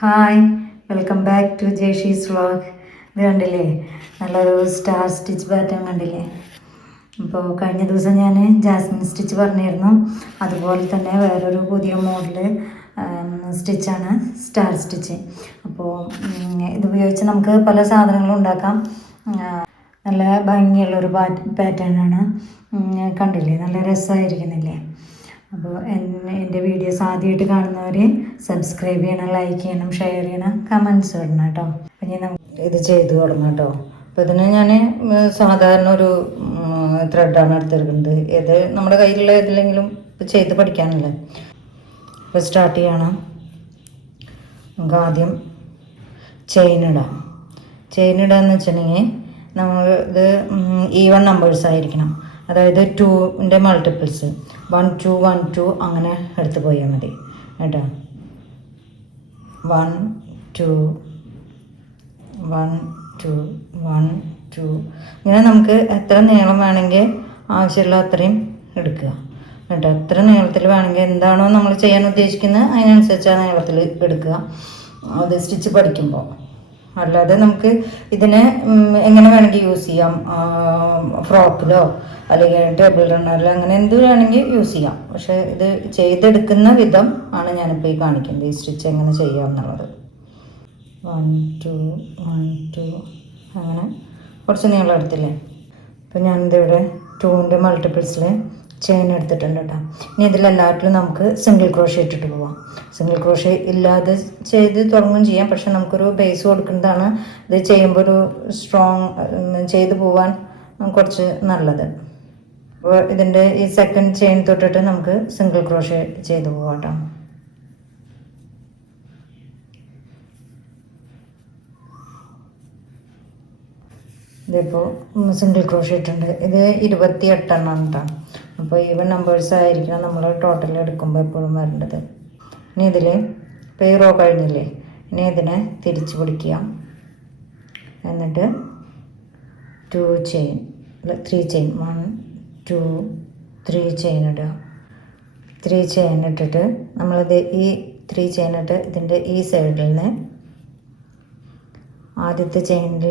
Hi, welcome back to ജേഷീസ് vlog. ഇത് കണ്ടില്ലേ, നല്ലൊരു സ്റ്റാർ സ്റ്റിച്ച് പാറ്റേൺ കണ്ടില്ലേ. അപ്പോൾ കഴിഞ്ഞ ദിവസം ഞാൻ ജാസ്മിൻ സ്റ്റിച്ച് പറഞ്ഞിരുന്നു. അതുപോലെ തന്നെ വേറൊരു പുതിയ മോഡല് സ്റ്റിച്ചാണ് സ്റ്റാർ സ്റ്റിച്ച്. അപ്പോൾ ഇതുപയോഗിച്ച് നമുക്ക് പല സാധനങ്ങളും ഉണ്ടാക്കാം. നല്ല ഭംഗിയുള്ളൊരു പാറ്റേണാണ്. കണ്ടില്ലേ, നല്ല രസമായിരിക്കുന്നില്ലേ. അപ്പോൾ എൻ്റെ വീഡിയോസ് ആദ്യമായിട്ട് കാണുന്നവർ സബ്സ്ക്രൈബ് ചെയ്യണം, ലൈക്ക് ചെയ്യണം, ഷെയർ ചെയ്യണം, കമൻറ്റ്സ് ഇടണം കേട്ടോ. അപ്പം ഞാൻ ഇത് ചെയ്ത് തുടങ്ങാം കേട്ടോ. അപ്പോൾ ഇതിന് ഞാൻ സാധാരണ ഒരു ത്രെഡാണ് എടുത്തിരിക്കുന്നത്. ഇത് നമ്മുടെ കയ്യിലുള്ള ഏതിലെങ്കിലും ചെയ്ത് പഠിക്കാനല്ലേ. അപ്പോൾ സ്റ്റാർട്ട് ചെയ്യണം. നമുക്ക് ആദ്യം ചെയിൻ ഇടാം. ചെയിൻ ഇടാന്ന് വെച്ചിട്ടുണ്ടെങ്കിൽ നമ്മൾ ഇത് ഈവൺ നമ്പേഴ്സ് ആയിരിക്കണം. അതായത് 2ൻ്റെ മൾട്ടിപ്പിൾസ് 1 2 1 2 അങ്ങനെ എടുത്ത് പോയാൽ മതി കേട്ടോ. 1 2 1 2 1 2 ഇങ്ങനെ നമുക്ക് എത്ര നീളം വേണമെങ്കിൽ ആവശ്യമുള്ള അത്രയും എടുക്കുക കേട്ടോ. എത്ര നീളത്തിൽ വേണമെങ്കിൽ എന്താണോ നമ്മൾ ചെയ്യാൻ ഉദ്ദേശിക്കുന്നത് അതിനനുസരിച്ച് ആ നീളത്തിൽ എടുക്കുക അത് സ്റ്റിച്ച് പഠിക്കുമ്പോൾ. അല്ലാതെ നമുക്ക് ഇതിനെ എങ്ങനെ വേണമെങ്കിൽ യൂസ് ചെയ്യാം. ഫ്രോക്കിലോ അല്ലെങ്കിൽ ടേബിൾ റണ്ണറിലോ അങ്ങനെ എന്ത് വേണമെങ്കിൽ യൂസ് ചെയ്യാം. പക്ഷേ ഇത് ചെയ്തെടുക്കുന്ന വിധം ആണ് ഞാനിപ്പോൾ ഈ കാണിക്കുന്നത്, ഈ സ്റ്റിച്ച് എങ്ങനെ ചെയ്യാം എന്നുള്ളത്. 1 2 1 2 അങ്ങനെ കുറച്ച് നീളം എടുത്തില്ലേ. അപ്പോൾ ഞാനിതിവിടെ 2ൻ്റെ മൾട്ടിപ്പിൾസിൽ ചെയിൻ എടുത്തിട്ടുണ്ട് കേട്ടോ. ഇനി ഇതിലെല്ലാറ്റിലും നമുക്ക് സിംഗിൾ ക്രോഷേ ഇട്ടിട്ട് പോവാം. സിംഗിൾ ക്രോഷേ ഇല്ലാതെ ചെയ്ത് തുടങ്ങുകയും ചെയ്യാം. പക്ഷെ നമുക്കൊരു ബേസ് കൊടുക്കുന്നതാണ് ഇത് ചെയ്യുമ്പോൾ ഒരു സ്ട്രോങ് ചെയ്ത് പോവാൻ കുറച്ച് നല്ലത്. അപ്പോൾ ഇതിൻ്റെ ഈ സെക്കൻഡ് ചെയിൻ തൊട്ടിട്ട് നമുക്ക് സിംഗിൾ ക്രോഷേ ചെയ്ത് പോവാം കേട്ടോ. ഇതിപ്പോൾ സിംഗിൾ ക്രോഷേ ഇട്ടുണ്ട്. ഇത് 28 എണ്ണം കേട്ടോ. അപ്പോൾ ഈവൻ നമ്പേഴ്സ് ആയിരിക്കണം നമ്മൾ ടോട്ടൽ എടുക്കുമ്പോൾ എപ്പോഴും വരേണ്ടത്. ഇനി ഇതിൽ ഇപ്പോൾ ഈ റോ കഴിഞ്ഞില്ലേ, ഇനി ഇതിനെ തിരിച്ച് പിടിക്കുക. എന്നിട്ട് 2 ചെയിൻ 3 ചെയിൻ 1 2 3 ചെയിൻ ഇടുക. 3 ചെയിൻ ഇട്ടിട്ട് നമ്മളിത് ഈ 3 ചെയിൻ ഇട്ട് ഇതിൻ്റെ ഈ സൈഡിൽ നിന്ന് ആദ്യത്തെ ചെയിനിൽ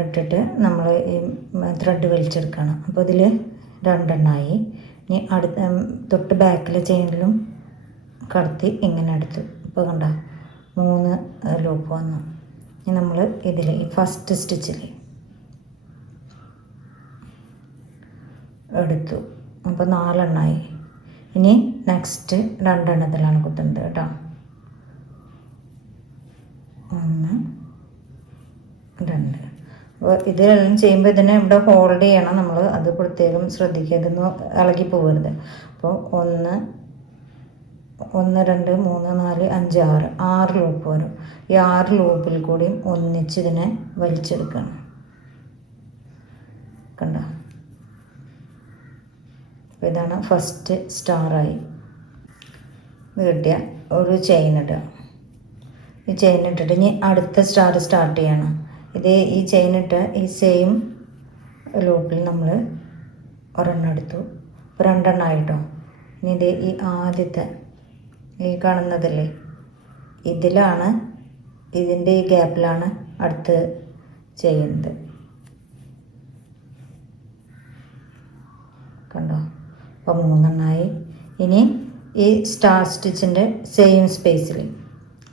ഇട്ടിട്ട് നമ്മൾ ഈ ത്രെഡ് വലിച്ചെടുക്കണം. അപ്പോൾ ഇതിൽ 2 എണ്ണമായി. ഇനി അടുത്ത തൊട്ട് ബാക്കിലെ ചെയിനിലും കടത്തി ഇങ്ങനെ എടുത്തു. ഇപ്പോൾ കണ്ട 3 ലൂപ്പ് വന്നു. ഇനി നമ്മൾ ഇതിൽ ഈ ഫസ്റ്റ് സ്റ്റിച്ചിൽ എടുത്തു. അപ്പോൾ 4 എണ്ണമായി. ഇനി നെക്സ്റ്റ് 2 എണ്ണത്തിലാണ് കുത്തുന്നത് കേട്ടോ. 1 2. അപ്പോൾ ഇതെല്ലാം ചെയ്യുമ്പോൾ ഇതിനെ ഇവിടെ ഹോൾഡ് ചെയ്യണം നമ്മൾ. അത് പ്രത്യേകം ശ്രദ്ധിക്കുക, ഇതൊന്നും ഇളകി പോകരുത്. അപ്പോൾ 1 1 2 3 4 5 6 ലൂപ്പ് വരും. ഈ 6 ലൂപ്പിൽ കൂടിയും ഒന്നിച്ച് ഇതിനെ വലിച്ചെടുക്കണം. കണ്ട, അപ്പോൾ ഇതാണ് ഫസ്റ്റ് സ്റ്റാറായി. ഇത് കിട്ടിയ ഒരു ചെയിൻ ഇടുക. ഈ ചെയിൻ ഇട്ടിട്ട് ഇനി അടുത്ത സ്റ്റാർ സ്റ്റാർട്ട് ചെയ്യണം. ഇതേ ഈ ചെയിനിട്ട് ഈ സെയിം ലൂപ്പിൽ നമ്മൾ ഒരെണ്ണം എടുത്തു. ഇപ്പോൾ 2 എണ്ണമായിട്ടോ. ഇനി ഇത് ഈ ആദ്യത്തെ ഈ കാണുന്നതല്ലേ, ഇതിലാണ്, ഇതിൻ്റെ ഈ ഗ്യാപ്പിലാണ് അടുത്ത് ചെയ്യുന്നത്. കണ്ടോ, അപ്പോൾ 3 എണ്ണമായി. ഇനി ഈ സ്റ്റാർ സ്റ്റിച്ചിൻ്റെ സെയിം സ്പേസിൽ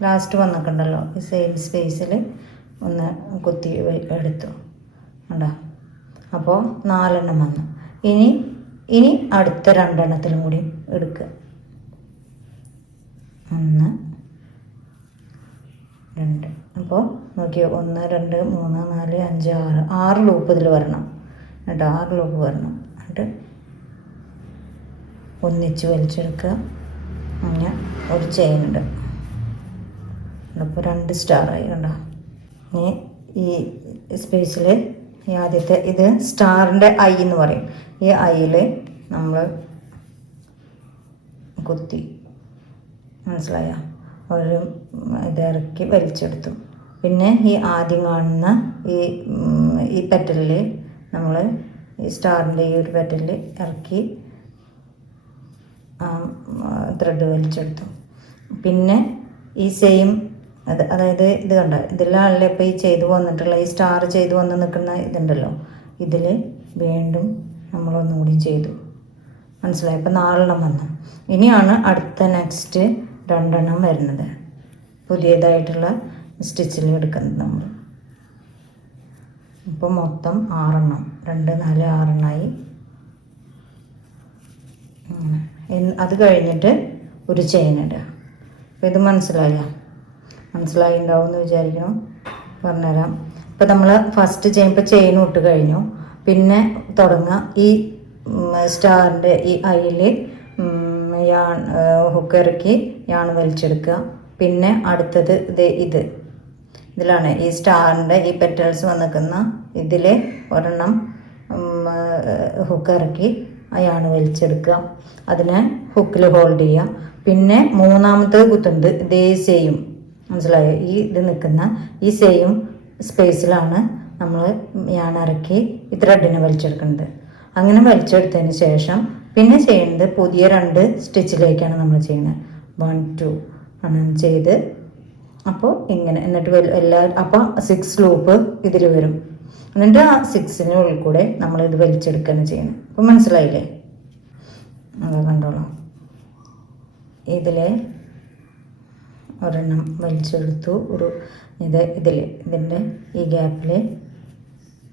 ലാസ്റ്റ് വന്നിട്ടുണ്ടല്ലോ, ഈ സെയിം സ്പേസിൽ ഒന്ന് കുത്തി എടുത്തു കണ്ടോ. അപ്പോൾ 4 എണ്ണം വന്നു. ഇനി അടുത്ത 2 എണ്ണത്തിലും കൂടി എടുക്കുക. 1 2. അപ്പോൾ നോക്കിയോ, 1 2 3 4 5 6 ലൂപ്പ് ഇതിൽ വരണം കേട്ടോ. 6 ലൂപ്പ് വരണം. എന്നിട്ട് ഒന്നിച്ച് വലിച്ചെടുക്കുക. അങ്ങനെ ഒരു ചെയിൻ ഇടുക. അപ്പോൾ 2 സ്റ്റാറായി കണ്ടോ. ഇനി ഈ സ്പേസിൽ ഈ ആദ്യത്തെ ഇത് സ്റ്റാറിൻ്റെ ഐ എന്ന് പറയും. ഈ ഐയിൽ നമ്മൾ കുത്തി, മനസ്സിലായ, ഒരു ഇതിറക്കി വലിച്ചെടുത്തു. പിന്നെ ഈ ആദ്യം കാണുന്ന ഈ പെറ്റലിൽ നമ്മൾ ഈ സ്റ്റാറിൻ്റെ ഈ ഒരു പെറ്റലിൽ ഇറക്കി ത്രെഡ് വലിച്ചെടുത്തു. പിന്നെ ഈ സെയിം അതായത് ഇത് കണ്ട ഇതിലാണല്ലോ ഇപ്പോൾ ഈ ചെയ്തു വന്നിട്ടുള്ള ഈ സ്റ്റാർ ചെയ്തു വന്ന് നിൽക്കുന്ന ഇതുണ്ടല്ലോ, ഇതിൽ വീണ്ടും നമ്മളൊന്നുകൂടി ചെയ്തു. മനസ്സിലായി? ഇപ്പോൾ 4 വന്നു. ഇനിയാണ് അടുത്ത നെക്സ്റ്റ് 2 വരുന്നത്, പുതിയതായിട്ടുള്ള സ്റ്റിച്ചിൽ എടുക്കുന്നത് നമ്മൾ. ഇപ്പോൾ മൊത്തം 6 2 4 6 അങ്ങനെ. അത് കഴിഞ്ഞിട്ട് ഒരു ചെയിൻ ഇടുക. അപ്പോൾ ഇത് മനസ്സിലായി ഉണ്ടാവും എന്ന് വിചാരിക്കണം. പറഞ്ഞുതരാം. ഇപ്പോൾ നമ്മൾ ഫസ്റ്റ് ചെയ്യുമ്പോൾ ചെയിൻ ഇട്ട് കഴിഞ്ഞു. പിന്നെ തുടങ്ങുക ഈ സ്റ്റാറിൻ്റെ ഈ അയിൽ ഹുക്ക് ഇറക്കി യാൺ വലിച്ചെടുക്കുക. പിന്നെ അടുത്തത് ഇതിലാണ് ഈ സ്റ്റാറിൻ്റെ ഈ പെറ്റൽസ് വന്നിരിക്കുന്ന ഇതിൽ ഒരെണ്ണം ഹുക്ക് ഇറക്കി യാൺ വലിച്ചെടുക്കുക. അതിനെ ഹുക്കിൽ ഹോൾഡ് ചെയ്യുക. പിന്നെ 3ാമത്തെ കുത്തുണ്ട് ഇതേ സെയിം, മനസ്സിലായോ? ഈ ഇത് നിൽക്കുന്ന ഈ സെയിം സ്പേസിലാണ് നമ്മൾ യാൺ ഇറക്കി ഈ ത്രെഡിനെ വലിച്ചെടുക്കുന്നത്. അങ്ങനെ വലിച്ചെടുത്തതിന് ശേഷം പിന്നെ ചെയ്യുന്നത് പുതിയ 2 സ്റ്റിച്ചിലേക്കാണ് നമ്മൾ ചെയ്യുന്നത്. 1 2 അങ്ങനെ ചെയ്ത് അപ്പോൾ ഇങ്ങനെ, എന്നിട്ട് അപ്പോൾ 6 ലൂപ്പ് ഇതിൽ വരും. എന്നിട്ട് ആ 6-നുള്ളിൽ കൂടെ നമ്മളിത് വലിച്ചെടുക്കുകയാണ് ചെയ്യുന്നത്. അപ്പോൾ മനസ്സിലായില്ലേ? അതാ കണ്ടോളൂ. ഇതിലെ ഒരെണ്ണം വലിച്ചെടുത്തു. ഇതിൻ്റെ ഈ ഗ്യാപ്പിൽ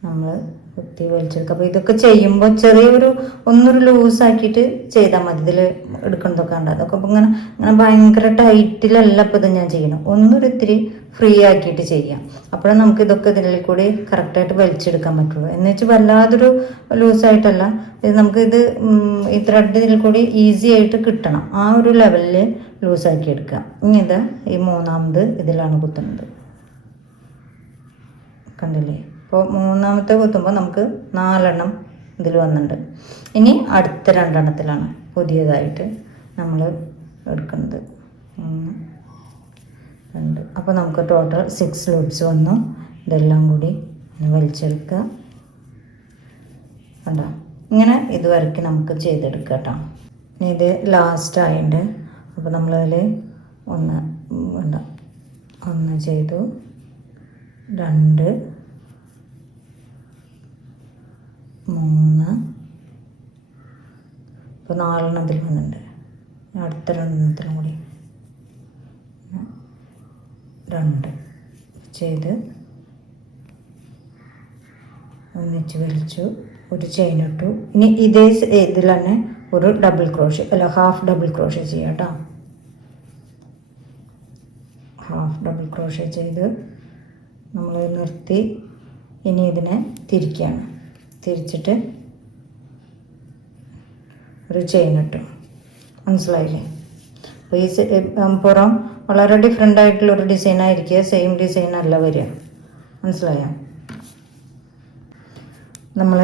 നമ്മൾ കുത്തി വലിച്ചെടുക്കുക. അപ്പോൾ ഇതൊക്കെ ചെയ്യുമ്പോൾ ചെറിയൊരു ഒന്നൊരു ലൂസാക്കിയിട്ട് ചെയ്താൽ മതി. ഇതിൽ എടുക്കുന്നതൊക്കെ ഉണ്ട്. അതൊക്കെ ഇപ്പോൾ ഇങ്ങനെ ഭയങ്കര ടൈറ്റിലല്ല ഇപ്പോൾ ഇത് ഞാൻ ചെയ്യണം. ഒന്നൊരു ഇത്തിരി ഫ്രീ ആക്കിയിട്ട് ചെയ്യാം. അപ്പോഴും നമുക്ക് ഇതൊക്കെ ഇതിൽ കൂടി കറക്റ്റായിട്ട് വലിച്ചെടുക്കാൻ പറ്റുള്ളൂ. എന്ന് വെച്ചാൽ വല്ലാതൊരു ലൂസായിട്ടല്ല, ഇത് നമുക്കിത് ഈ ത്രെഡ് ഇതിൽ കൂടി ഈസി ആയിട്ട് കിട്ടണം. ആ ഒരു ലെവലിൽ ലൂസാക്കി എടുക്കുക. ഇനി ഇത് ഈ 3ാമത് ഇതിലാണ് കുത്തുന്നത്. കണ്ടില്ലേ? അപ്പോൾ 3ാമത്തെ കുത്തുമ്പോൾ നമുക്ക് 4 ഇതിൽ വന്നിട്ടുണ്ട്. ഇനി അടുത്ത 2 പുതിയതായിട്ട് നമ്മൾ എടുക്കുന്നത്. 1 2. അപ്പോൾ നമുക്ക് ടോട്ടൽ 6 ലൂപ്സ് വന്നു. ഇതെല്ലാം കൂടി വലിച്ചെടുക്കുക. കണ്ടോ? ഇങ്ങനെ ഇതുവരെയ്ക്ക് നമുക്ക് ചെയ്തെടുക്കുക കേട്ടോ. ഇനി ഇത് ലാസ്റ്റ് ആയിട്ടുണ്ട്. അപ്പോൾ നമ്മളതിൽ 1 ചെയ്തു, 2 3. ഇപ്പോൾ 4 ഇതിൽ വന്നിട്ടുണ്ട്. അടുത്ത 2 കൂടി 2 ചെയ്ത് ഒന്നിച്ച് വലിച്ചു, ഒരു ചെയിൻ ഇട്ടു. ഇനി ഇതേ ഇതിൽ തന്നെ ഒരു ഹാഫ് ഡബിൾ ക്രോഷ്യ ചെയ്യാം കേട്ടോ. ഹാഫ് ഡബിൾ ക്രോഷ്യ ചെയ്ത് നമ്മൾ നിർത്തി. ഇനി ഇതിനെ തിരിക്കുകയാണ്. തിരിച്ചിട്ട് ഒരു ചെയിൻ ഇട്ടു. മനസ്സിലായില്ലേ? അപ്പോൾ ഈ പുറം വളരെ ഡിഫറെൻ്റ് ആയിട്ടുള്ളൊരു ഡിസൈനായിരിക്കുക, സെയിം ഡിസൈനല്ല വരിക. മനസ്സിലായോ? നമ്മൾ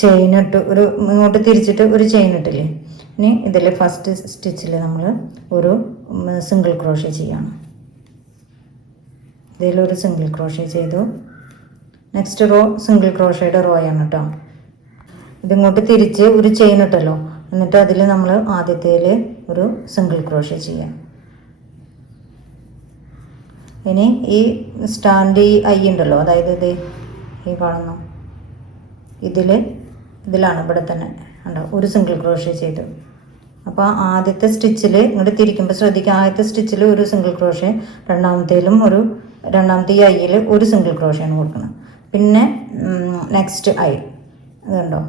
ചെയിൻ ഇട്ട് ഇങ്ങോട്ട് തിരിച്ചിട്ട് ഒരു ചെയിൻ ഇട്ടില്ലേ. ഇനി ഇതിൽ ഫസ്റ്റ് സ്റ്റിച്ചിൽ നമ്മൾ ഒരു സിംഗിൾ ക്രോഷ്യ ചെയ്യണം. ഇതിലൊരു സിംഗിൾ ക്രോഷ്യ ചെയ്തു. നെക്സ്റ്റ് റോ സിംഗിൾ ക്രോഷ്യയുടെ റോയാണ് കേട്ടോ. ഇതിങ്ങോട്ട് തിരിച്ച് ഒരു ചെയിൻ ഇട്ടല്ലോ, എന്നിട്ട് അതിൽ നമ്മൾ ആദ്യത്തേൽ ഒരു സിംഗിൾ ക്രോഷ്യ ചെയ്യാം. ഇനി ഈ സ്റ്റാൻഡ് ഈ ഐ ഉണ്ടല്ലോ, അതായത് ഈ കാണുന്നു ഇതിലാണ് ഇവിടെ തന്നെ ഉണ്ടോ ഒരു സിംഗിൾ ക്രോഷ്യ ചെയ്തു. അപ്പോൾ ആദ്യത്തെ സ്റ്റിച്ചിൽ ഇങ്ങോട്ട് തിരിക്കുമ്പോൾ ശ്രദ്ധിക്കുക, ആദ്യത്തെ സ്റ്റിച്ചിൽ ഒരു സിംഗിൾ ക്രോഷ്യ, രണ്ടാമത്തെ ഈ ഐയിൽ ഒരു സിംഗിൾ ക്രോഷ്യാണ് കൊടുക്കണം. പിന്നെ നെക്സ്റ്റ് ഐ അതുണ്ടോ,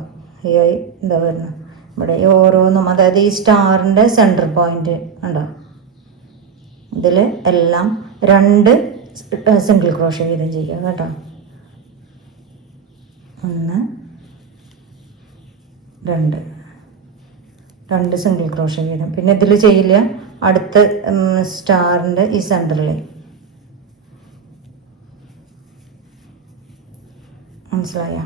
ഈ ഐ എന്താ വരുന്നത് ഇവിടെ ഓരോന്നും, അതായത് ഈ സ്റ്റാറിൻ്റെ സെൻറ്റർ പോയിന്റ് ഉണ്ടോ, ഇതിൽ എല്ലാം 2 സിംഗിൾ ക്രോഷ്യ വീതം ചെയ്യുക കേട്ടോ. 1 2 സിംഗിൾ ക്രോഷ്യ വീതം. പിന്നെ ഇതിൽ ചെയ്യില്ല, അടുത്ത സ്റ്റാറിൻ്റെ ഈ സെൻറ്ററിൽ. മനസ്സിലായോ?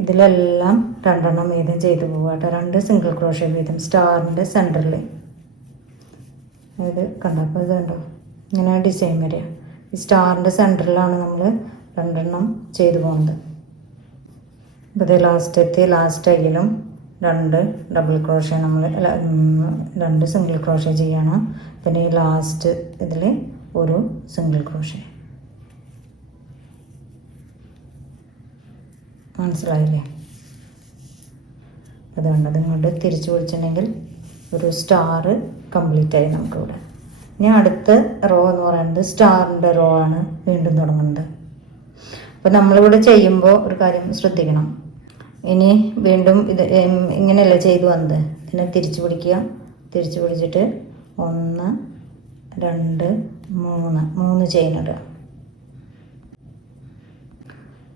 ഇതിലെല്ലാം 2 വീതം ചെയ്തു പോകുക കേട്ടോ. 2 സിംഗിൾ ക്രോഷ്യ വീതം സ്റ്റാറിൻ്റെ സെൻറ്ററിൽ. ഇത് കണ്ടപ്പോൾ ഇത് കണ്ടോ, ഇങ്ങനെ ഡിസൈൻ വരിക. ഈ സ്റ്റാറിൻ്റെ സെൻറ്ററിലാണ് നമ്മൾ 2 ചെയ്തു പോകുന്നത്. അപ്പോൾ ഇത് ലാസ്റ്റ് ഐയിലും 2 ഡബിൾ ക്രോഷ്യ നമ്മൾ 2 സിംഗിൾ ക്രോഷ്യ ചെയ്യണം. പിന്നെ ഈ ലാസ്റ്റ് ഇതിൽ ഒരു സിംഗിൾ ക്രോഷ്യ. മനസ്സിലായില്ലേ? അതുകൊണ്ട് അതിങ്ങോട്ട് തിരിച്ചു പിടിച്ചിട്ടുണ്ടെങ്കിൽ ഒരു സ്റ്റാർ കംപ്ലീറ്റ് ആയി നമുക്കിവിടെ. ഇനി അടുത്ത റോ എന്ന് പറയുന്നത് സ്റ്റാറിൻ്റെ റോ ആണ് വീണ്ടും തുടങ്ങുന്നത്. അപ്പോൾ നമ്മളിവിടെ ചെയ്യുമ്പോൾ ഒരു കാര്യം ശ്രദ്ധിക്കണം. ഇനി വീണ്ടും ഇത് ഇങ്ങനെയല്ല ചെയ്തു വന്നത്. ഇതിനെ തിരിച്ചു പിടിക്കുക. തിരിച്ചു പിടിച്ചിട്ട് 1 2 3 ചെയിൻ ഇടുക.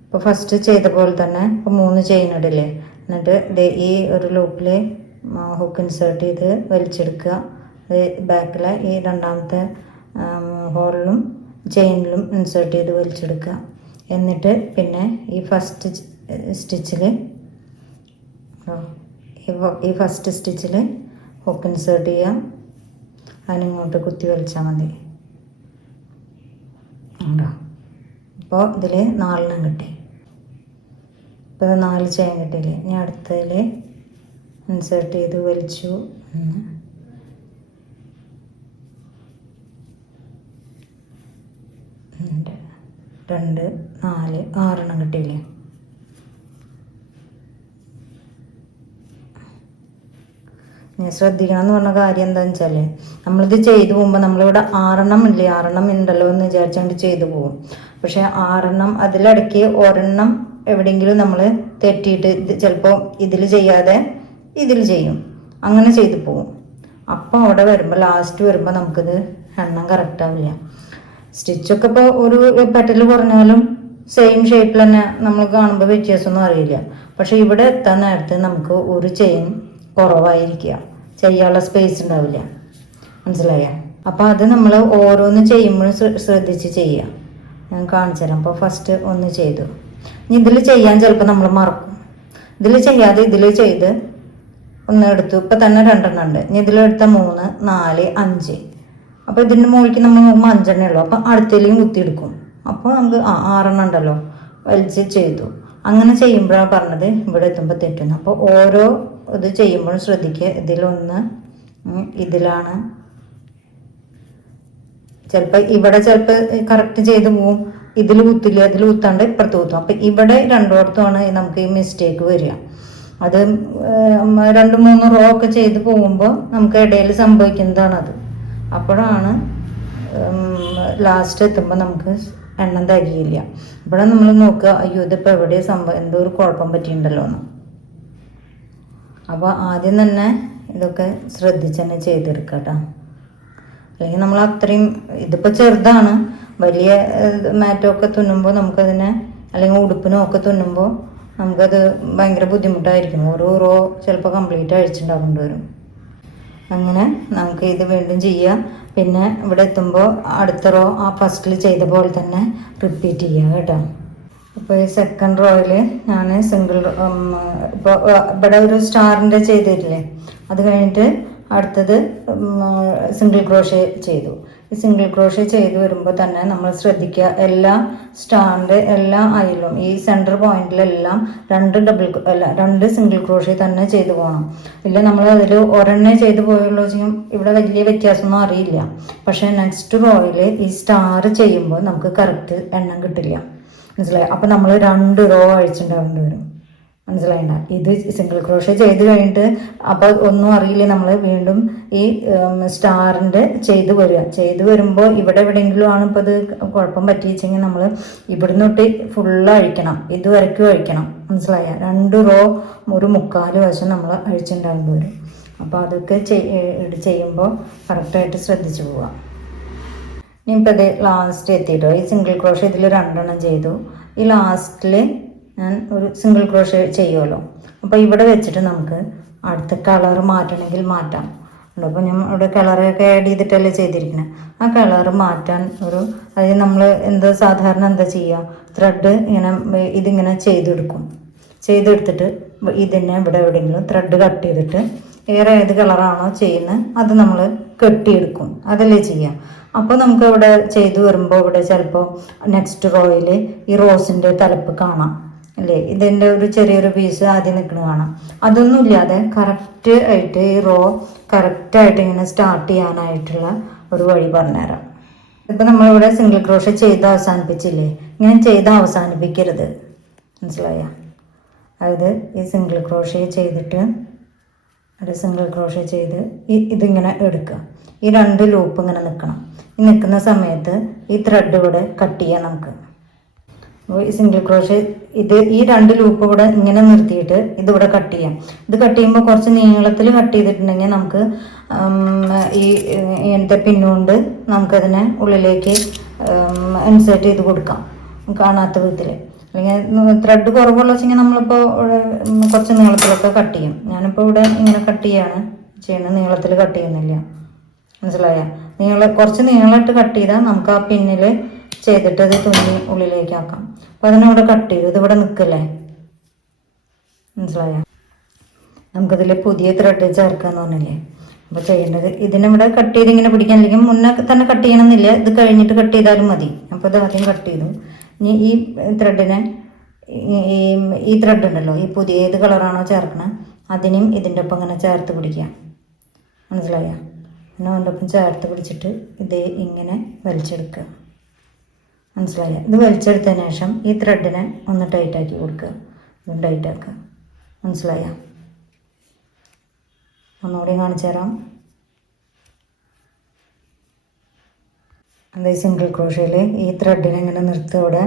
ഇപ്പോൾ ഫസ്റ്റ് ചെയ്ത പോലെ തന്നെ ഇപ്പോൾ 3 ചെയിൻ ഇടില്ലേ. എന്നിട്ട് ഈ ഒരു ലൂപ്പിൽ ഹുക്ക് ഇൻസേർട്ട് ചെയ്ത് വലിച്ചെടുക്കുക. ബാക്കിലെ ഈ രണ്ടാമത്തെ ഹോളിലും ചെയിനിലും ഇൻസേർട്ട് ചെയ്ത് വലിച്ചെടുക്കുക. എന്നിട്ട് പിന്നെ ഈ ഫസ്റ്റ് സ്റ്റിച്ചിൽ ഹുക്ക് ഇൻസേർട്ട് ചെയ്യുക. അതിനിങ്ങോട്ട് കുത്തി വലിച്ചാൽ മതി. ഉണ്ടോ? അപ്പോൾ ഇതിൽ 4 കിട്ടി. ഇപ്പോൾ 4 ചെയിൻ കിട്ടിയില്ലേ. ഇനി അടുത്തതിൽ ഇൻസേർട്ട് ചെയ്ത് വലിച്ചു. 1 2 4 6 കിട്ടിയില്ലേ. ശ്രദ്ധിക്കണം എന്ന് പറഞ്ഞ കാര്യം എന്താണെന്ന് വെച്ചാൽ നമ്മളിത് ചെയ്തു പോകുമ്പോൾ നമ്മളിവിടെ 6 ഉണ്ടല്ലോ എന്ന് വിചാരിച്ചുകൊണ്ട് ചെയ്തു പോകും. പക്ഷെ 6 അതിലിടയ്ക്ക് ഒരെണ്ണം എവിടെയെങ്കിലും നമ്മൾ തെറ്റിയിട്ട് ചിലപ്പോൾ ഇതിൽ ചെയ്യാതെ ഇതിൽ ചെയ്യും. അങ്ങനെ ചെയ്തു പോകും. അപ്പോൾ അവിടെ വരുമ്പോൾ ലാസ്റ്റ് വരുമ്പോൾ നമുക്കിത് എണ്ണം കറക്റ്റ് ആവില്ല. സ്റ്റിച്ചൊക്കെ ഇപ്പോൾ ഒരു പെറ്റൽ കുറഞ്ഞാലും സെയിം ഷേപ്പിൽ തന്നെ നമ്മൾ കാണുമ്പോൾ വ്യത്യാസമൊന്നും അറിയില്ല. പക്ഷെ ഇവിടെ എത്താൻ നേരത്ത് നമുക്ക് ഒരു ചെയിൻ കുറവായിരിക്കുക, ചെയ്യാനുള്ള സ്പേസ് ഉണ്ടാവില്ല. മനസ്സിലായ? അപ്പോൾ അത് നമ്മൾ ഓരോന്ന് ചെയ്യുമ്പോഴും ശ്രദ്ധിച്ച് ചെയ്യുക. ഞാൻ കാണിച്ചു തരാം. അപ്പോൾ ഫസ്റ്റ് 1 ചെയ്തു. ഇനി ഇതിൽ ചെയ്യാൻ ചിലപ്പോൾ നമ്മൾ മറക്കും. ഇതിൽ ചെയ്യാതെ ഇതിൽ ചെയ്ത് 1 എടുത്തു. ഇപ്പം തന്നെ 2 ഉണ്ട്. ഇനി ഇതിലെടുത്ത 3 4 5. അപ്പോൾ ഇതിൻ്റെ മുകളിലേക്ക് നമ്മൾ നോക്കുമ്പോൾ 5 ഉള്ളൂ. അപ്പോൾ അടുത്തേലും കുത്തിയെടുക്കും. അപ്പോൾ നമുക്ക് 6 ഉണ്ടല്ലോ, വലിച്ച് ചെയ്തു. അങ്ങനെ ചെയ്യുമ്പോഴാണ് പറഞ്ഞത് ഇവിടെ എത്തുമ്പോൾ തെറ്റുന്നു. അപ്പോൾ ഓരോ ഇത് ചെയ്യുമ്പോഴും ശ്രദ്ധിക്കുക. ഇതിലൊന്ന് ഇതിലാണ് ചിലപ്പോൾ ഇവിടെ ചിലപ്പോൾ കറക്റ്റ് ചെയ്ത് പോവും. ഇതിൽ കുത്തില്ല, അതിൽ കുത്താണ്ട് ഇപ്പുറത്ത് കുത്തും. അപ്പം ഇവിടെ 2 നമുക്ക് ഈ മിസ്റ്റേക്ക് വരിക. അത് 2-3 റോ ഒക്കെ ചെയ്ത് പോകുമ്പോൾ നമുക്ക് ഇടയിൽ സംഭവിക്കുന്നതാണത്. അപ്പോഴാണ് ലാസ്റ്റ് എത്തുമ്പോൾ നമുക്ക് എണ്ണം തികയില്ല. ഇവിടെ നമ്മൾ നോക്കുക, അയ്യോ ഇതിപ്പോൾ എവിടെ എന്തോ ഒരു കുഴപ്പം പറ്റിയിട്ടുണ്ടല്ലോ എന്ന്. അപ്പോൾ ആദ്യം തന്നെ ഇതൊക്കെ ശ്രദ്ധിച്ച് തന്നെ ചെയ്തെടുക്കുക കേട്ടോ. അല്ലെങ്കിൽ നമ്മൾ അത്രയും ഇതിപ്പോൾ ചെറുതാണ്. വലിയ മാറ്റമൊക്കെ തുന്നുമ്പോൾ നമുക്കതിനെ, അല്ലെങ്കിൽ ഉടുപ്പിനോ ഒക്കെ തുന്നുമ്പോൾ നമുക്കത് ഭയങ്കര ബുദ്ധിമുട്ടായിരിക്കും. ഓരോ റോ ചിലപ്പോൾ കംപ്ലീറ്റ് അഴിച്ചുണ്ടാക്കേണ്ടി വരും. അങ്ങനെ നമുക്ക് ഇത് വീണ്ടും ചെയ്യാം. പിന്നെ ഇവിടെ എത്തുമ്പോൾ അടുത്ത റോ ആ ഫസ്റ്റിൽ ചെയ്ത പോലെ തന്നെ റിപ്പീറ്റ് ചെയ്യുക കേട്ടോ. ഇപ്പോൾ ഈ സെക്കൻഡ് റോയിൽ ഞാൻ സിംഗിൾ ഇപ്പോൾ ഇവിടെ ഒരു സ്റ്റാറിൻ്റെ ചെയ്തിട്ടില്ലേ, അത് കഴിഞ്ഞിട്ട് അടുത്തത് സിംഗിൾ ക്രോഷ്യ ചെയ്തു. ഈ സിംഗിൾ ക്രോഷ്യ ചെയ്ത് വരുമ്പോൾ തന്നെ നമ്മൾ ശ്രദ്ധിക്കുക, എല്ലാ സ്റ്റാറിൻ്റെ എല്ലാ അയിലും ഈ സെൻറ്റർ പോയിന്റിലെല്ലാം 2 സിംഗിൾ ക്രോഷ്യ തന്നെ ചെയ്തു പോകണം. ഇല്ല നമ്മൾ അതിൽ ഒരെണ്ണേ ചെയ്ത് പോയുള്ളൂ ചെയ്യും, ഇവിടെ വലിയ വ്യത്യാസമൊന്നും അറിയില്ല. പക്ഷേ നെക്സ്റ്റ് റോയിൽ ഈ സ്റ്റാർ ചെയ്യുമ്പോൾ നമുക്ക് കറക്റ്റ് എണ്ണം കിട്ടില്ല. മനസ്സിലായി? അപ്പോൾ നമ്മൾ 2 റോ അഴിച്ചുണ്ടാവേണ്ടി വരും. മനസ്സിലായിണ്ട? ഇത് സിംഗിൾ ക്രോഷ്യ ചെയ്ത് കഴിഞ്ഞിട്ട് അപ്പോൾ ഒന്നും അറിയില്ല, നമ്മൾ വീണ്ടും ഈ സ്റ്റാറിൻ്റെ ചെയ്ത് വരുമ്പോൾ ഇവിടെ എവിടെയെങ്കിലും ആണ് ഇപ്പോൾ ഇത് കുഴപ്പം പറ്റിച്ചെങ്കിൽ നമ്മൾ ഇവിടുന്ന് തൊട്ട് ഫുള്ള് അഴിക്കണം, ഇതുവരയ്ക്കും അഴിക്കണം. മനസ്സിലായ? 2 റോ ഒരു 3/4 വശം നമ്മൾ അഴിച്ചുണ്ടാവേണ്ടി വരും. അപ്പോൾ അതൊക്കെ ചെയ്യുമ്പോൾ കറക്റ്റായിട്ട് ശ്രദ്ധിച്ചു പോവാം. ഇനിയിപ്പോൾ ഇത് ലാസ്റ്റ് എത്തിയിട്ടോ, ഈ സിംഗിൾ ക്രോഷ്യ ഇതിൽ 2 ചെയ്തു. ഈ ലാസ്റ്റിൽ ഞാൻ ഒരു സിംഗിൾ ക്രോഷ്യ ചെയ്യുമല്ലോ. അപ്പോൾ ഇവിടെ വെച്ചിട്ട് നമുക്ക് അടുത്ത കളർ മാറ്റണമെങ്കിൽ മാറ്റാം. അപ്പോൾ ഞാൻ ഇവിടെ കളറൊക്കെ ആഡ് ചെയ്തിട്ടല്ലേ ചെയ്തിരിക്കുന്നത്. ആ കളർ മാറ്റാൻ അതായത് നമ്മൾ സാധാരണ എന്താ ചെയ്യുക, ത്രെഡ് ഇതിങ്ങനെ ചെയ്തെടുത്തിട്ട് ഇതിനെ ഇവിടെ എവിടെയെങ്കിലും ത്രെഡ് കട്ട് ചെയ്തിട്ട് ഏത് കളറാണോ ചെയ്യുന്നത് അത് നമ്മൾ കെട്ടിയെടുക്കും. അതല്ലേ ചെയ്യുക. അപ്പോൾ നമുക്ക് ഇവിടെ ചെയ്തു വരുമ്പോൾ ഇവിടെ ചിലപ്പോൾ നെക്സ്റ്റ് റോയിൽ ഈ റോസിൻ്റെ തലപ്പ് കാണാം. അല്ലേ, ഇതിൻ്റെ ഒരു ചെറിയൊരു പീസ് ആദ്യം നിൽക്കുന്നത് കാണാം. അതൊന്നും ഇല്ലാതെ കറക്റ്റ് ആയിട്ട് ഈ റോ കറക്റ്റായിട്ട് ഇങ്ങനെ സ്റ്റാർട്ട് ചെയ്യാനായിട്ടുള്ള ഒരു വഴി പറഞ്ഞുതരാം. ഇപ്പം നമ്മളിവിടെ സിംഗിൾ ക്രോഷേ ചെയ്ത് അവസാനിപ്പിച്ചില്ലേ, ഇങ്ങനെ ചെയ്ത് അവസാനിപ്പിക്കരുത്, മനസ്സിലായ? അതായത് ഈ സിംഗിൾ ക്രോഷേ ചെയ്തിട്ട് ഒരു സിംഗിൾ ക്രോഷേ ചെയ്ത് ഇതിങ്ങനെ എടുക്കുക. ഈ 2 ലൂപ്പ് ഇങ്ങനെ നിൽക്കണം. ഈ നിൽക്കുന്ന സമയത്ത് ഈ ത്രെഡ് ഇവിടെ കട്ട് ചെയ്യാം നമുക്ക്. അപ്പോൾ ഈ സിംഗിൾ ക്രോഷേ ഈ 2 ലൂപ്പ് ഇവിടെ ഇങ്ങനെ നിർത്തിയിട്ട് ഇതിവിടെ കട്ട് ചെയ്യാം. ഇത് കട്ട് ചെയ്യുമ്പോൾ കുറച്ച് നീളത്തിൽ കട്ട് ചെയ്തിട്ടുണ്ടെങ്കിൽ നമുക്ക് ഈ ഇങ്ങനത്തെ പിന്നുകൊണ്ട് നമുക്കതിനെ ഉള്ളിലേക്ക് ഇൻസേർട്ട് ചെയ്ത് കൊടുക്കാം കാണാത്ത വിധത്തിൽ. അല്ലെങ്കിൽ ത്രെഡ് കുറവുള്ള വെച്ചെങ്കിൽ നമ്മളിപ്പോൾ കുറച്ച് നീളത്തിലൊക്കെ കട്ട് ചെയ്യും. ഞാനിപ്പോൾ ഇവിടെ ഇങ്ങനെ കട്ട് ചെയ്യാണ് ചെയ്യുന്നത്, നീളത്തിൽ കട്ട് ചെയ്യുന്നില്ല, മനസ്സിലായ? കുറച്ച് നീളമായിട്ട് കട്ട് ചെയ്താൽ നമുക്ക് ആ പിന്നിൽ ചെയ്തിട്ട് അത് തുന്നി ഉള്ളിലേക്ക് ആക്കാം. അപ്പോൾ അതിനവിടെ കട്ട് ചെയ്തു, ഇതിവിടെ നിൽക്കല്ലേ, മനസ്സിലായ? നമുക്കതിൽ പുതിയ ത്രെഡ് ചേർക്കാന്ന് പറഞ്ഞില്ലേ. അപ്പോൾ ചെയ്യേണ്ടത് ഇതിനിവിടെ കട്ട് ചെയ്ത് ഇങ്ങനെ പിടിക്കാൻ, അല്ലെങ്കിൽ മുന്നേ തന്നെ കട്ട് ചെയ്യണമെന്നില്ല, ഇത് കഴിഞ്ഞിട്ട് കട്ട് ചെയ്താലും മതി. അപ്പോൾ ഇത് ആദ്യം കട്ട് ചെയ്തു. ഇനി ഈ ത്രെഡിനെ ഈ ത്രെഡ് ഉണ്ടല്ലോ, ഈ പുതിയ ഏത് കളറാണോ ചേർക്കണം അതിനും ഇതിൻ്റെ ഒപ്പം ഇങ്ങനെ ചേർത്ത് പിടിക്കുക, മനസ്സിലായ? പിന്നെ അതിൻ്റെ ഒപ്പം ചേർത്ത് പിടിച്ചിട്ട് ഇത് ഇങ്ങനെ വലിച്ചെടുക്കുക, മനസ്സിലായ? ഇത് വലിച്ചെടുത്തതിന് ശേഷം ഈ ത്രെഡിനെ ഒന്ന് ടൈറ്റാക്കി കൊടുക്കുക, ഇതും ടൈറ്റാക്കുക, മനസ്സിലായ? ഒന്നുകൂടി കാണിച്ചു തരാം. അത് സിംഗിൾ ക്രോഷയിൽ ഈ ത്രെഡിനെ ഇങ്ങനെ നിർത്തുക. ഇവിടെ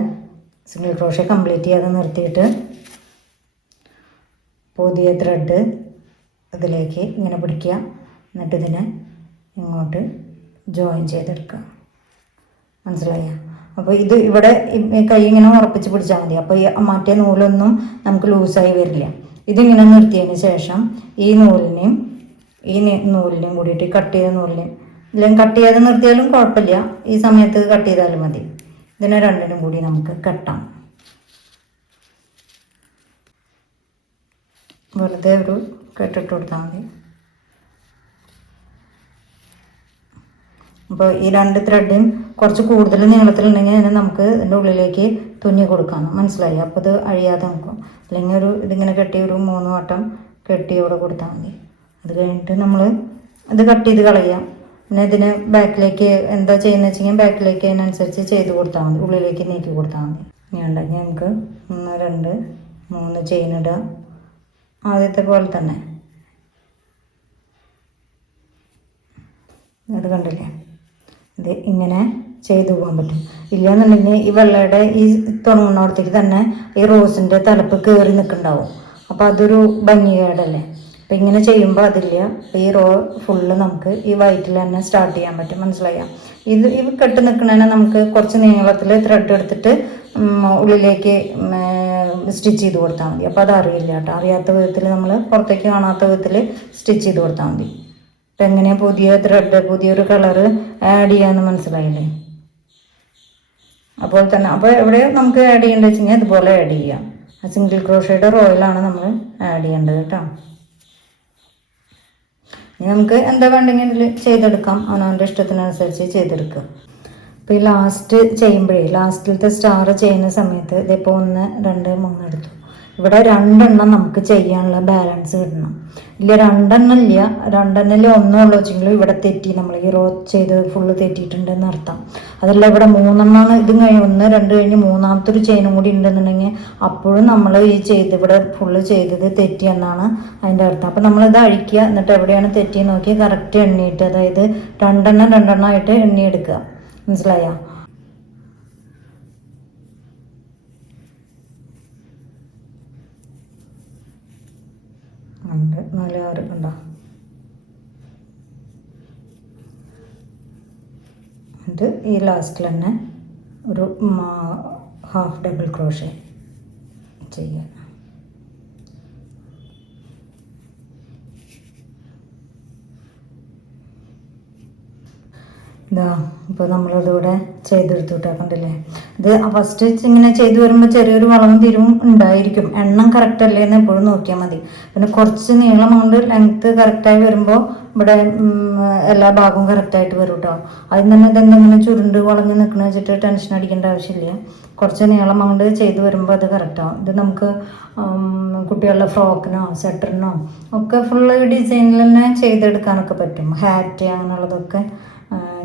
സിംഗിൾ ക്രോഷേ കംപ്ലീറ്റ് ചെയ്യാതെ നിർത്തിയിട്ട് പുതിയ ത്രെഡ് ഇതിലേക്ക് ഇങ്ങനെ പിടിക്കുക. എന്നിട്ട് ഇതിനെ ഇങ്ങോട്ട് ജോയിൻ ചെയ്തെടുക്കുക, മനസ്സിലായ? അപ്പോൾ ഇത് ഇവിടെ കൈ ഇങ്ങനെ ഉറപ്പിച്ച് പിടിച്ചാൽ മതി. അപ്പോൾ ഈ മറ്റേ നൂലൊന്നും നമുക്ക് ലൂസായി വരില്ല. ഇതിങ്ങനെ നിർത്തിയതിന് ശേഷം ഈ നൂലിനെയും കൂടിയിട്ട് കട്ട് ചെയ്ത നൂലിനെയും, ഇല്ലെങ്കിൽ കട്ട് ചെയ്യാതെ നിർത്തിയാലും കുഴപ്പമില്ല, ഈ സമയത്ത് കട്ട് ചെയ്താലും മതി. ഇതിനെ 2നും കൂടി നമുക്ക് കെട്ടാം. വെറുതെ ഒരു കെട്ടിട്ട് കൊടുത്താൽ മതി. അപ്പോൾ ഈ 2 ത്രെഡും കുറച്ച് കൂടുതൽ നീളത്തിലുണ്ടെങ്കിൽ അതിനെ നമുക്ക് ഇതിൻ്റെ ഉള്ളിലേക്ക് തുന്നി കൊടുക്കാം, മനസ്സിലായി? അപ്പോൾ ഇത് അഴിയാതെ നോക്കും. അല്ലെങ്കിൽ ഇതിങ്ങനെ കെട്ടി ഒരു 3 വട്ടം കെട്ടി ഇവിടെ കൊടുത്താൽ മതി. അത് കഴിഞ്ഞിട്ട് നമ്മൾ ഇത് കട്ട് ചെയ്ത് കളയാം. പിന്നെ ഇതിന് ബാക്കിലേക്ക് എന്താ ചെയ്യുന്നത് വെച്ചെങ്കിൽ ബാക്കിലേക്ക് അതിനനുസരിച്ച് ചെയ്ത് കൊടുത്താൽ മതി, ഉള്ളിലേക്ക് നീക്കി കൊടുത്താൽ മതി. ഇനി ഉണ്ടെങ്കിൽ നമുക്ക് 1 2 3 ചെയിൻ ഇടുക, ആദ്യത്തെ പോലെ തന്നെ. അത് കണ്ടില്ലേ, ഇത് ഇങ്ങനെ ചെയ്തു പോകാൻ പറ്റും. ഇല്ലയെന്നുണ്ടെങ്കിൽ ഈ വെള്ളയുടെ ഈ തുടങ്ങുന്നിടത്തേക്ക് തന്നെ ഈ റോസിൻ്റെ തലപ്പ് കയറി നിൽക്കുന്നുണ്ടാവും. അപ്പോൾ അതൊരു ഭംഗികേടല്ലേ. അപ്പോൾ ഇങ്ങനെ ചെയ്യുമ്പോൾ അതില്ല, ഈ റോ ഫുള്ള് നമുക്ക് ഈ വൈറ്റിൽ തന്നെ സ്റ്റാർട്ട് ചെയ്യാൻ പറ്റും, മനസ്സിലായാൽ? ഇത് കെട്ട് നിൽക്കുന്നതിനെ നമുക്ക് കുറച്ച് നീളത്തിൽ ത്രെഡ് എടുത്തിട്ട് ഉള്ളിലേക്ക് സ്റ്റിച്ച് ചെയ്ത് കൊടുത്താൽ മതി. അപ്പോൾ അത് അറിയില്ല കേട്ടോ, അറിയാത്ത വിധത്തിൽ നമ്മൾ പുറത്തേക്ക് കാണാത്ത വിധത്തിൽ സ്റ്റിച്ച് ചെയ്ത് കൊടുത്താൽ മതി. അപ്പം എങ്ങനെയാണ് പുതിയ ത്രെഡ് പുതിയൊരു കളറ് ആഡ് ചെയ്യാമെന്ന് മനസ്സിലായില്ലേ? അപ്പോൾ തന്നെ അപ്പോൾ എവിടെ നമുക്ക് ആഡ് ചെയ്യേണ്ടത് വെച്ച് കഴിഞ്ഞാൽ ഇതുപോലെ ആഡ് ചെയ്യാം. സിംഗിൾ ക്രോഷയുടെ റോയിലാണ് നമ്മൾ ആഡ് ചെയ്യേണ്ടത് കേട്ടോ. ഇനി നമുക്ക് എന്താ വേണ്ടെങ്കിൽ ഇതിൽ ചെയ്തെടുക്കാം, അവനവൻ്റെ ഇഷ്ടത്തിനനുസരിച്ച് ചെയ്തെടുക്കുക. അപ്പോൾ ഈ ലാസ്റ്റ് ചെയ്യുമ്പോഴേ, ലാസ്റ്റിലത്തെ സ്റ്റാർ ചെയ്യുന്ന സമയത്ത് ഇതിപ്പോൾ 1 2 3 എടുത്തു. ഇവിടെ 2 എണ്ണം നമുക്ക് ചെയ്യാനുള്ള ബാലൻസ് കിട്ടണം. ഇല്ല 2 എണ്ണം ഇല്ല, 2 എണ്ണത്തിൽ 1 ഉള്ളൂ വെച്ചെങ്കിലും ഇവിടെ തെറ്റി, നമ്മൾ ഈ റോ ചെയ്ത് ഫുള്ള് തെറ്റിയിട്ടുണ്ടെന്ന് അർത്ഥം. അതല്ല ഇവിടെ 3 എണ്ണമാണ്, ഇതും കഴിഞ്ഞ് 1 2 കഴിഞ്ഞ് 3ാമത്തെ ഒരു ചെയിനും കൂടി ഉണ്ടെന്നുണ്ടെങ്കിൽ അപ്പോഴും നമ്മൾ ഈ ഇവിടെ ഫുള്ള് ചെയ്തത് തെറ്റി എന്നാണ് അതിൻ്റെ അർത്ഥം. അപ്പോൾ നമ്മളിത് അഴിക്കുക, എന്നിട്ട് എവിടെയാണ് തെറ്റി നോക്കി കറക്റ്റ് എണ്ണിയിട്ട്, അതായത് 2 എണ്ണം ആയിട്ട് എണ്ണിയെടുക്കുക, മനസ്സിലായ? ഉണ്ട് 4 6 ഉണ്ടോ? എന്നിട്ട് ഈ ലാസ്റ്റിൽ തന്നെ ഒരു ഹാഫ് ഡബിൾ ക്രോഷേ ചെയ്യുക. ഇതാ ഇപ്പോൾ നമ്മളിതിവിടെ ചെയ്തെടുത്തു കേട്ടോ, കണ്ടില്ലേ? ഇത് ഫസ്റ്റ് ഇങ്ങനെ ചെയ്തു വരുമ്പോൾ ചെറിയൊരു വളവും തിരിവും ഉണ്ടായിരിക്കും. എണ്ണം കറക്റ്റ് അല്ലേ എന്ന് എപ്പോഴും നോക്കിയാൽ മതി. പിന്നെ കുറച്ച് നീളം കൊണ്ട് ലെങ്ത്ത് കറക്റ്റായി വരുമ്പോൾ ഇവിടെ എല്ലാ ഭാഗവും കറക്റ്റായിട്ട് വരും കേട്ടോ. അതിന് തന്നെ ഇതെന്തെങ്കിലും ചുരുണ്ട് വളഞ്ഞ് നിൽക്കണ വെച്ചിട്ട് ടെൻഷൻ അടിക്കേണ്ട ആവശ്യമില്ല. കുറച്ച് നീളം കൊണ്ട് ചെയ്തു വരുമ്പോൾ അത് കറക്റ്റാവും. ഇത് നമുക്ക് കുട്ടികളുടെ ഫ്രോക്കിനോ സ്വെറ്ററിനോ ഒക്കെ ഫുള്ള് ഡിസൈനിൽ തന്നെ ചെയ്തെടുക്കാനൊക്കെ പറ്റും. ഹാറ്റ് അങ്ങനെയുള്ളതൊക്കെ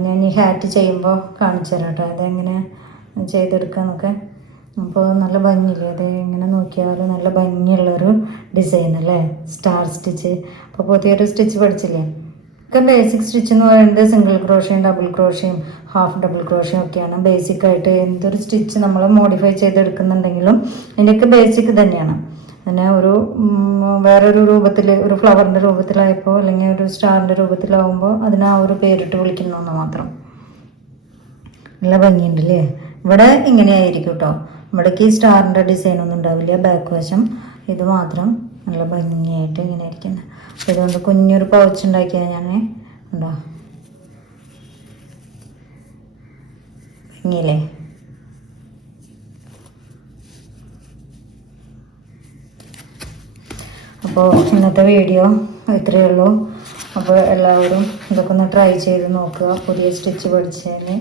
ഞാൻ ഈ ഹാറ്റ് ചെയ്യുമ്പോൾ കാണിച്ചു തരാം കേട്ടോ, അതെങ്ങനെ ചെയ്തെടുക്കാന്നൊക്കെ. അപ്പോൾ നല്ല ഭംഗിയില്ലേ, അത് എങ്ങനെ നോക്കിയാലും നല്ല ഭംഗിയുള്ളൊരു ഡിസൈൻ അല്ലേ, സ്റ്റാർ സ്റ്റിച്ച്. അപ്പോൾ പുതിയൊരു സ്റ്റിച്ച് പഠിച്ചില്ലേ. ഒക്കെ ബേസിക് സ്റ്റിച്ച് എന്ന് പറയുന്നത് സിംഗിൾ ക്രോഷയും ഡബിൾ ക്രോഷയും ഹാഫ് ഡബിൾ ക്രോഷയും ഒക്കെയാണ് ബേസിക്കായിട്ട്. എന്തൊരു സ്റ്റിച്ച് നമ്മൾ മോഡിഫൈ ചെയ്തെടുക്കുന്നുണ്ടെങ്കിലും ഇതിൻ്റെയൊക്കെ ബേസിക് തന്നെയാണ്. പിന്നെ ഒരു വേറൊരു രൂപത്തിൽ, ഒരു ഫ്ലവറിൻ്റെ രൂപത്തിലായപ്പോൾ അല്ലെങ്കിൽ ഒരു സ്റ്റാറിൻ്റെ രൂപത്തിലാവുമ്പോൾ അതിന് ആ ഒരു പേരിട്ട് വിളിക്കണമെന്ന് മാത്രം. നല്ല ഭംഗിയുണ്ടല്ലേ. ഇവിടെ ഇങ്ങനെയായിരിക്കും കേട്ടോ, ഇവിടേക്ക് ഈ സ്റ്റാറിൻ്റെ ഡിസൈൻ ഒന്നും ഉണ്ടാവില്ല, ബാക്ക് വശം ഇത് മാത്രം നല്ല ഭംഗിയായിട്ട് ഇങ്ങനെ ഇരിക്കുന്നത്. അപ്പോൾ ഇതുകൊണ്ട് കുഞ്ഞൊരു പൗച്ച് ഉണ്ടാക്കിയാൽ ഞാൻ ഉണ്ടോ, ഭംഗിയില്ലേ. അപ്പോൾ ഇന്നത്തെ വീഡിയോ ഇത്രയേ ഉള്ളൂ. അപ്പോൾ എല്ലാവരും ഇതൊക്കെ ഒന്ന് ട്രൈ ചെയ്ത് നോക്കുക, പുതിയ സ്റ്റിച്ച് പഠിച്ചതിന്.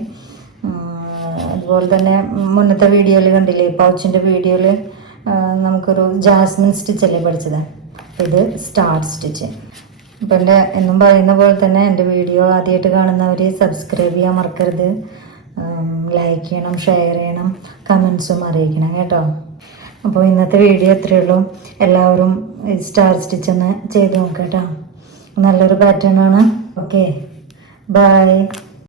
അതുപോലെ തന്നെ മുന്നത്തെ വീഡിയോയിൽ കണ്ടില്ലേ, പൗച്ചിൻ്റെ വീഡിയോയിൽ നമുക്കൊരു ജാസ്മിൻ സ്റ്റിച്ചല്ലേ പഠിച്ചത്, ഇത് സ്റ്റാർ സ്റ്റിച്ച്. അപ്പോൾ എൻ്റെ എന്നും പറയുന്ന പോലെ തന്നെ എൻ്റെ വീഡിയോ ആദ്യമായിട്ട് കാണുന്നവർ സബ്സ്ക്രൈബ് ചെയ്യാൻ മറക്കരുത്, ലൈക്ക് ചെയ്യണം, ഷെയർ ചെയ്യണം, കമൻസും അറിയിക്കണം കേട്ടോ. അപ്പോൾ ഇന്നത്തെ വീഡിയോ ഇത്രയേ ഉള്ളൂ. എല്ലാവരും സ്റ്റാർ സ്റ്റിച്ച് ഒന്ന് ചെയ്ത് നോക്കാം കേട്ടോ, നല്ലൊരു പാറ്റേൺ ആണ്. Okay, by.